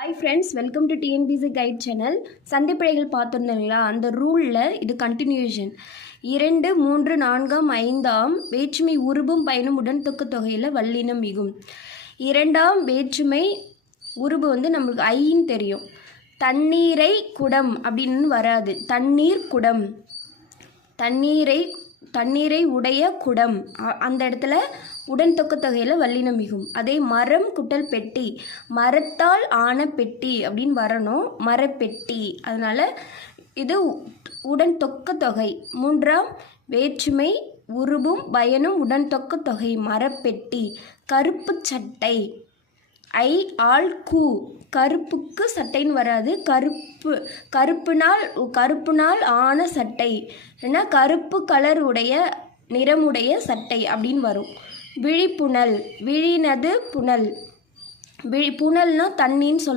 Hi friends, welcome to TNPSC guide channel. சண்டை பிழைகள் பார்த்துருந்தீங்களா? அந்த ரூலில் இது கண்டினியூஷன். 2, 3, 4, 5 வேற்றுமை உருபும் பயனும் உடன் தொக்கு தொகையில் வல்லினம் மிகும். 2ஆம் வேற்றுமை உருபு நம்மளுக்கு ஐன்னு தெரியும். தண்ணீரை குடம் அப்படின்னு வராது. தண்ணீர் குடம், தண்ணீரை உடைய குடம், அந்த இடத்துல உடன் தொக்கு தொகையில் வல்லினம் மிகும். அதே மரம் குட்டல் பெட்டி, மரத்தால் ஆன பெட்டி அப்படின்னு வரணும், மரப்பெட்டி. அதனால் இது உடன் தொக்க தொகை. 3ஆம் வேற்றுமை உருபும் பயனும் உடன் தொக்க தொகை மரப்பெட்டி. கருப்பு சட்டை, ஐ ஆள் கூ, கருப்புக்கு சட்டைன்னு வராது. கருப்புனால் ஆன சட்டை, ஏன்னா கருப்பு கலர் உடைய நிறமுடைய சட்டை அப்படின்னு வரும். விழிப்புணல், விழினது புனல், புனல்னா தண்ணின்னு சொல்ல